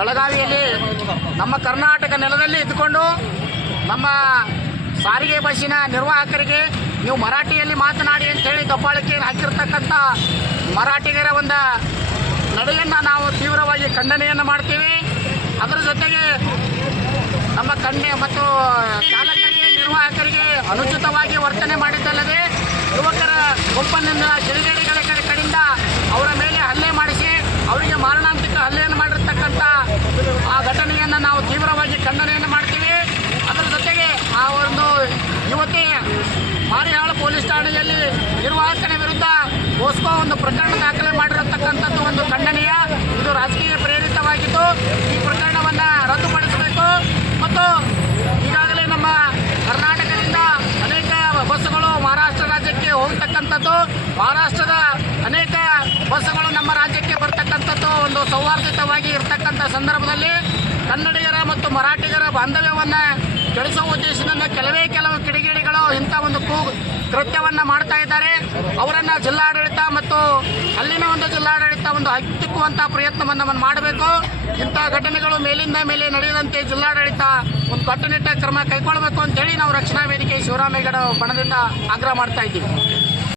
ಬೆಳಗಾವಿಯಲ್ಲಿ ನಮ್ಮ ಕರ್ನಾಟಕ ನೆಲದಲ್ಲಿ ಇದ್ದುಕೊಂಡು ನಮ್ಮ ಸಾರಿಗೆ ಬಸ್ಸಿನ ನಿರ್ವಾಹಕರಿಗೆ ನೀವು ಮರಾಠಿಯಲ್ಲಿ ಮಾತನಾಡಿ ಅಂತೇಳಿ ದಬ್ಬಾಳಿಕೆ ಹಾಕಿರ್ತಕ್ಕಂಥ ಮರಾಠಿಗರ ಒಂದು ನಡೆಯನ್ನು ನಾವು ತೀವ್ರವಾಗಿ ಖಂಡನೆಯನ್ನು ಮಾಡ್ತೀವಿ. ಅದರ ಜೊತೆಗೆ ನಮ್ಮ ಮತ್ತು ಚಾಲಕರಿಗೆ ನಿರ್ವಾಹಕರಿಗೆ ಅನುಚಿತವಾಗಿ ವರ್ತನೆ ಮಾಡಿದ್ದಲ್ಲದೆ ಯುವಕರ ಗುಂಪನ್ನಿಂದ ಕಿಡಿಗೇಡಿಗಳ ಕಡೆಯಿಂದ ಅವರ ಮೇಲೆ ಹಲ್ಲೆ ಮಾಡಿಸಿ ಅವರಿಗೆ ಮಾರಣಾಂತಿಕ ಹಲ್ಲೆಯನ್ನು ಮಾಡಿರ್ತಕ್ಕಂಥ ಆ ಘಟನೆಯನ್ನು ನಾವು ತೀವ್ರವಾಗಿ ಖಂಡನೆಯನ್ನು ಮಾಡ್ತೀವಿ. ಅದರ ಜೊತೆಗೆ ಆ ಒಂದು ಯುವತಿ ಮಾರಿಹಾಳ ಪೊಲೀಸ್ ಠಾಣೆಯಲ್ಲಿ ನಿರ್ವಾಹಕನ ವಿರುದ್ಧ ಪೋಸ್ಕೋ ಒಂದು ಪ್ರಕರಣ ದಾಖಲೆ ಮಾಡಿರತಕ್ಕಂಥದ್ದು ಒಂದು ಖಂಡನೀಯ. ಇದು ರಾಜಕೀಯ ಪ್ರೇರಿತವಾಗಿದ್ದು ಈ ಪ್ರಕರಣವನ್ನು ರದ್ದುಪಡಿಸಬೇಕು. ಮತ್ತು ಈಗಾಗಲೇ ನಮ್ಮ ಕರ್ನಾಟಕದಿಂದ ಅನೇಕ ಬಸ್ಸುಗಳು ಮಹಾರಾಷ್ಟ್ರ ರಾಜ್ಯಕ್ಕೆ ಹೋಗ್ತಕ್ಕಂಥದ್ದು, ಮಹಾರಾಷ್ಟ್ರದ ಅನೇಕ ಬಸ್ಸುಗಳು ನಮ್ಮ ರಾಜ್ಯಕ್ಕೆ ಬರ್ತಕ್ಕಂಥದ್ದು ಒಂದು ಸೌಹಾರ್ದಯುತವಾಗಿ ಇರತಕ್ಕಂಥ ಸಂದರ್ಭದಲ್ಲಿ ಕನ್ನಡಿಗರ ಮತ್ತು ಮರಾಠಿಗರ ಬಾಂಧವ್ಯವನ್ನು ಕೆಡಿಸುವ ಉದ್ದೇಶದಿಂದ ಕೆಲವು ಕಿಡಿಗೇಡಿಗಳು ಇಂಥ ಒಂದು ಕೃತ್ಯವನ್ನು ಮಾಡ್ತಾ ಇದ್ದಾರೆ. ಅವರನ್ನು ಜಿಲ್ಲಾಡಳಿತ ಮತ್ತು ಅಲ್ಲಿನ ಒಂದು ಜಿಲ್ಲಾಡಳಿತ ಒಂದು ಹತ್ತಿಕ್ಕುವಂಥ ಪ್ರಯತ್ನವನ್ನು ಮಾಡಬೇಕು. ಇಂಥ ಘಟನೆಗಳು ಮೇಲಿಂದ ಮೇಲೆ ನಡೆಯದಂತೆ ಜಿಲ್ಲಾಡಳಿತ ಒಂದು ಕಟ್ಟುನಿಟ್ಟಾಗಿ ಕ್ರಮ ಕೈಗೊಳ್ಳಬೇಕು ಅಂತೇಳಿ ನಾವು ರಕ್ಷಣಾ ವೇದಿಕೆ ಶಿವರಾಮೇಗೌಡ ಬಣದಿಂದ ಆಗ್ರಹ ಮಾಡ್ತಾ ಇದ್ದೀವಿ.